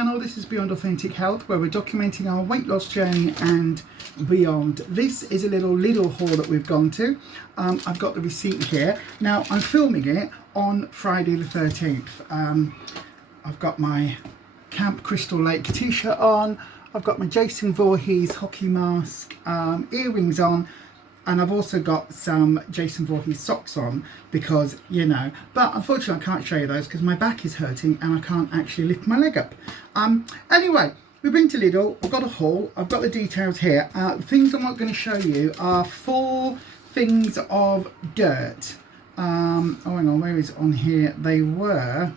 channel. This is Beyond Authentic Health, where we're documenting our weight loss journey and beyond. This is a little Lidl haul that we've gone to. I've got the receipt here. Now I'm filming it on Friday the 13th. I've got my Camp Crystal Lake t-shirt on. I've got my Jason Voorhees hockey mask, earrings on, and I've also got some Jason Voorhees socks on because, you know, but unfortunately I can't show you those because my back is hurting and I can't actually lift my leg up. Anyway, we've been to Lidl, I've got a haul, I've got the details here. The things I'm not going to show you are 4 things of dirt. Oh, hang on, where is it on here? They were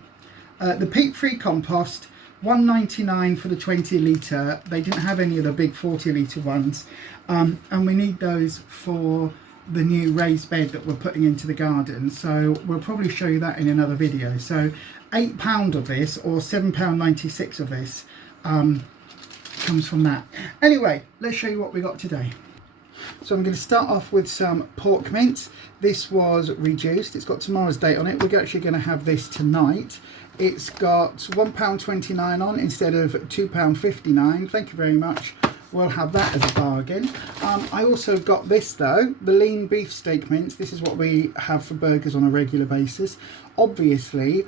the peat-free compost, $1.99 for the 20 litre. They didn't have any of the big 40 litre ones, and we need those for the new raised bed that we're putting into the garden, so we'll probably show you that in another video. So £8 of this, or £7.96 of this, comes from that. Anyway, let's show you what we got today. So I'm going to start off with some pork mince. This was reduced, it's got tomorrow's date on it. We're actually going to have this tonight. It's got £1.29 on instead of £2.59. Thank you very much. We'll have that as a bargain. I also got this though, the lean beef steak mince. This is what we have for burgers on a regular basis. Obviously,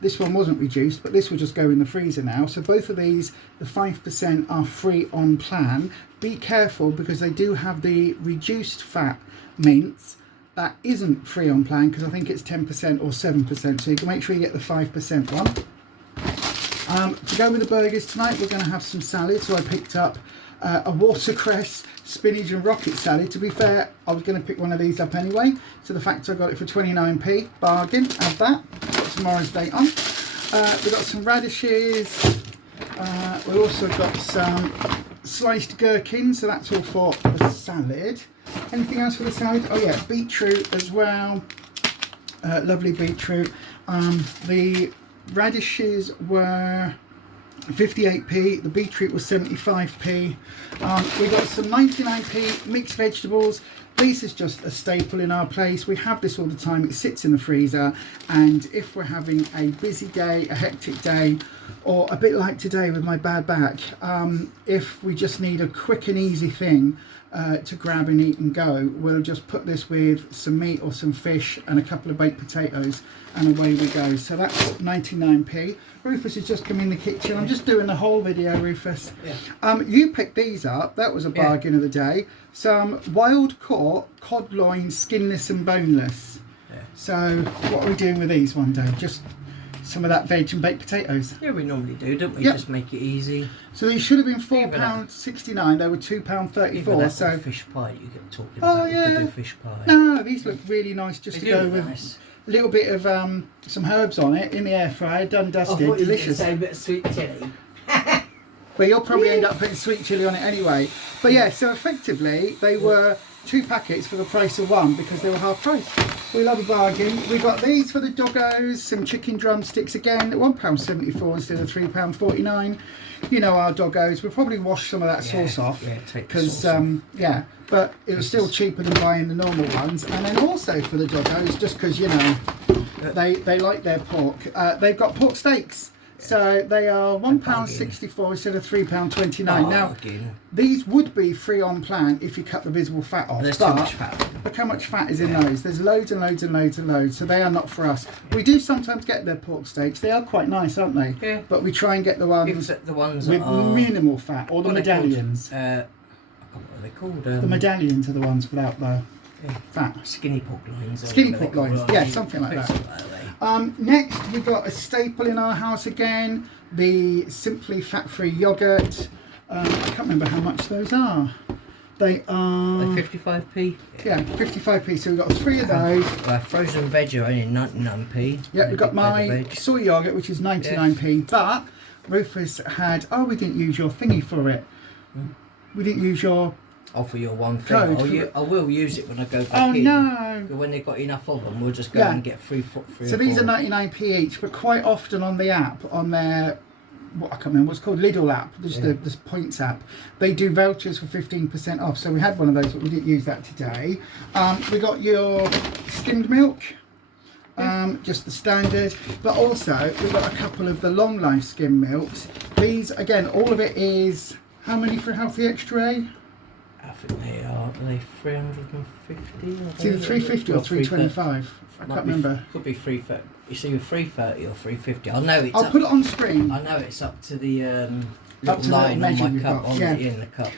this one wasn't reduced, but this will just go in the freezer now. So both of these, the 5% are free on plan. Be careful because they do have the reduced fat mince that isn't free on plan, because I think it's 10% or 7%, so you can make sure you get the 5% one. To go with the burgers tonight, we're going to have some salad. So I picked up a watercress, spinach and rocket salad. To be fair, I was going to pick one of these up anyway, so the fact I got it for 29p, bargain. Add that. Got tomorrow's date on. We've got some radishes. We've also got some sliced gherkins, so that's all for the salad. Anything else for the salad? Oh yeah, beetroot as well. Lovely beetroot. The radishes were 58p, the beetroot was 75p. We got some 99p mixed vegetables. This is just a staple in our place. We have this all the time. It sits in the freezer, and if we're having a busy day, a hectic day, or a bit like today with my bad back, if we just need a quick and easy thing to grab and eat and go, we'll just put this with some meat or some fish and a couple of baked potatoes, and away we go. So that's 99p. Rufus has just come in the kitchen. I'm just doing the whole video, Rufus. Yeah. You picked these up. That was a bargain of the day. Some wild caught cod loin, skinless and boneless. Yeah. So what are we doing with these one day? Just some of that veg and baked potatoes. Yeah, we normally do, don't we? Yep. Just make it easy. So these should have been £4.69. They were £2.34. So fish pie you get talking about. Oh yeah. You could do fish pie. No, these look really nice. Just They to go do with nice. a little bit of some herbs on it in the air fryer, done, dusted, delicious. Say a bit of sweet chilli. But you'll probably end up putting sweet chilli on it anyway. But yeah, so effectively they were 2 packets for the price of 1 because they were half price. We love a bargain. We got these for the doggos, some chicken drumsticks again, at £1.74 instead of £3.49. You know our doggos. We'll probably wash some of that sauce off. Yeah, take the because sauce off. yeah, but it was still cheaper than buying the normal ones. And then also for the doggos, just because, you know, they like their pork, they've got pork steaks. So they are £1.64 instead of £3.29. Now, these would be free on plan if you cut the visible fat off. There's too much fat. Look how much fat is in those. There's loads and loads and loads and loads. So they are not for us. We do sometimes get their pork steaks. They are quite nice, aren't they? Yeah. But we try and get the ones with minimal fat, or the medallions. I can't remember what they're called. The medallions are the ones without the fat. Skinny pork loins. Skinny pork loins, yeah, something like that. Next, we got a staple in our house again, the Simply Fat-Free Yogurt. I can't remember how much those are. They are... They're 55p? Yeah, 55p. So we've got 3 of those. Frozen veg are only 99p. Yeah, we've got my soy yogurt, which is 99p. But Rufus had... Oh, we didn't use your thingy for it. We didn't use your... Oh, for your one thing. I will use it when I go back in. Oh no! But when they've got enough of them, we'll just go and get 3 So these are 99p each, but quite often on the app, on their, what I can't remember what's called, Lidl app, just the points app, they do vouchers for 15% off. So we had one of those, but we didn't use that today. We got your skimmed milk. just the standard. But also we've got a couple of the long life skim milks. These again, all of it is how many for a healthy extra A? I think are they 350? It's either 350 or 325. I can't remember. Could be 330. It's either 330 or 350. I know it's. I'll put it on screen. I know it's up to the up to line the on my you've cup. got, yeah. In the cup.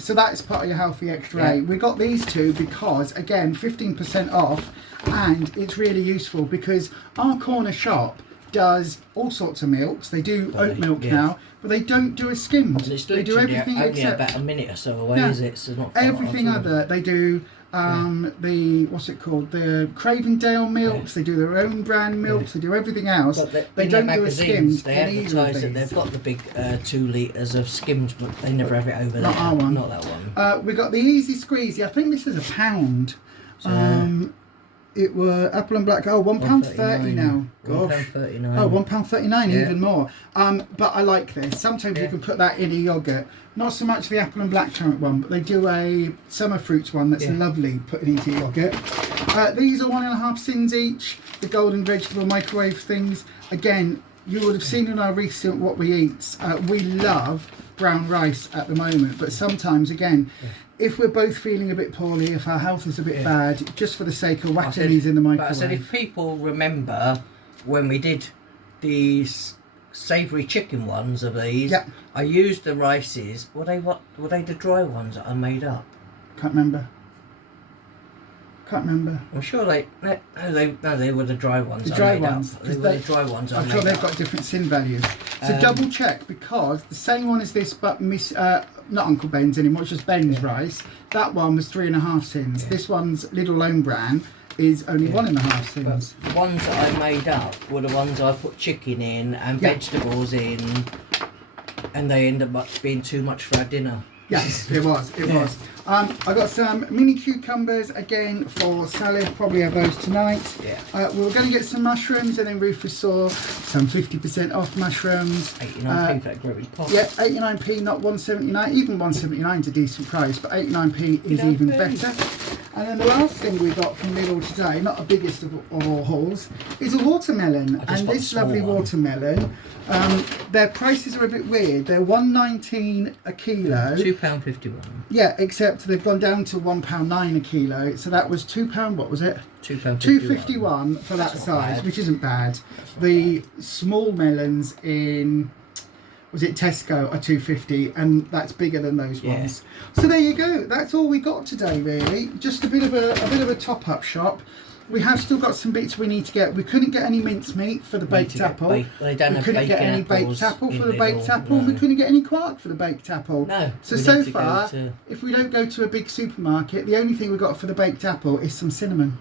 So that's part of your healthy extra A. We got these two because again 15% off, and it's really useful because our corner shop does all sorts of milks. They do oat milk now, but they don't do a skimmed. They do everything only except about a minute or so away, is it? So not everything other. They do the what's it called? The Cravendale milks. They do their own brand milks. They do everything else. They don't do a skimmed. They advertise that they've got the big 2 litres of skimmed, but they never have it over there. Not our one. Not that one. We got the Easy Squeezy. I think this is £1. So, it were apple and black. Oh, £1.30 now. Gosh. £1.39. Oh, £1.39, even more. But I like this. Sometimes you can put that in a yoghurt. Not so much the apple and blackcurrant one, but they do a summer fruits one that's lovely putting into yogurt. These are 1.5 sins each. The golden vegetable microwave things. Again, you would have seen in our recent What We Eat. We love brown rice at the moment, but sometimes again. If we're both feeling a bit poorly, if our health is a bit bad, just for the sake of whacking these in the microwave. But I said, if people remember when we did these savoury chicken ones of these, I used the rices. Were they the dry ones that I made up? Can't remember. I'm sure they were the dry ones. The dry ones. They were the dry ones. I'm sure they've got different sin values. So double check, because the same one as this, but not Uncle Ben's anymore. It's just Ben's rice. That one was 3.5 sins. This one's Lidl own brand is only 1.5 sins. But the ones that I made up were the ones I put chicken in and vegetables in, and they ended up being too much for our dinner. Yes, it was. I got some mini cucumbers again for salad. Probably have those tonight. We were going to get some mushrooms, and then Rufus saw some 50% off mushrooms. 89p for that growing pot. Yeah, 89p, not 179. Even 179 is a decent price, but 89p is even better. And then the last thing we got from Lidl today, not the biggest of all hauls, is a watermelon. And this lovely watermelon, their prices are a bit weird. They're £1.19 a kilo. £2.51. Yeah, except they've gone down to £1.09 a kilo. So that was £2. What was it? £2.51 for that size, which isn't bad. The small melons in, was it Tesco, are £2.50, and that's bigger than those ones. So there you go. That's all we got today, really. Just a bit of a top-up shop. We have still got some bits we need to get. We couldn't get any mincemeat for the baked apple. They don't we couldn't get any baked apple for the baked apple. No. We couldn't get any quark for the baked apple. No. So far, if we don't go to a big supermarket, the only thing we've got for the baked apple is some cinnamon.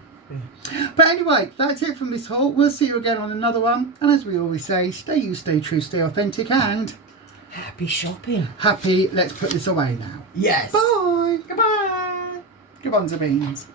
But anyway, that's it from this haul. We'll see you again on another one. And as we always say, stay you, stay true, stay authentic, and happy shopping. Happy, let's put this away now. Yes. Bye. Goodbye. Good ones of beans.